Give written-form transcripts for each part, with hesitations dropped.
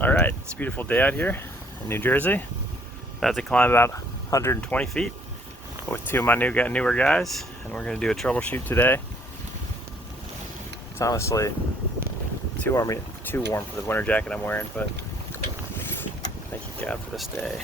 All right, it's a beautiful day out here in New Jersey. About to climb about 120 feet with two of my newer guys, and we're gonna do a troubleshoot today. It's honestly too warm for the winter jacket I'm wearing, but thank you God for this day.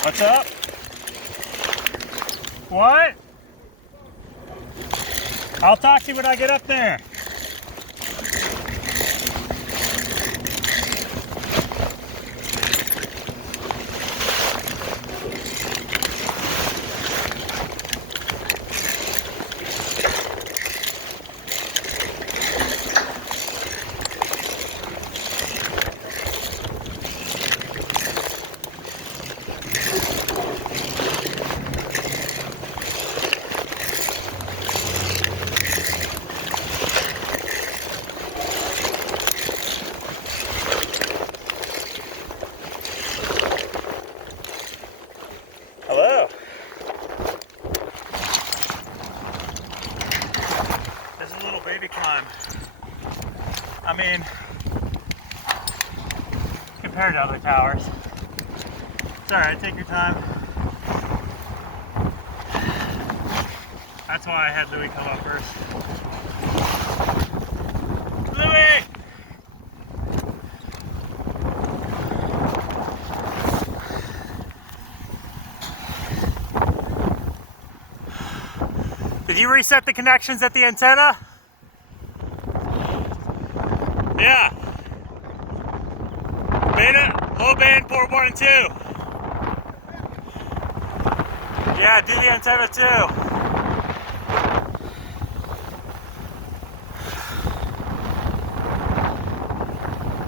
What's up? What? I'll talk to you when I get up there. Hello. This is a little baby climb. I mean, compared to other towers, it's alright, take your time. That's why I had Louie come up first. Louie! Did you reset the connections at the antenna? Yeah. Low band, port 1 and 2. Yeah, do the antenna too.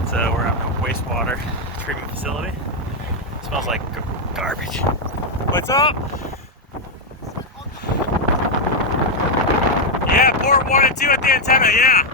So we're at a wastewater treatment facility. It smells like garbage. What's up? Yeah, port 1 and 2 at the antenna, yeah.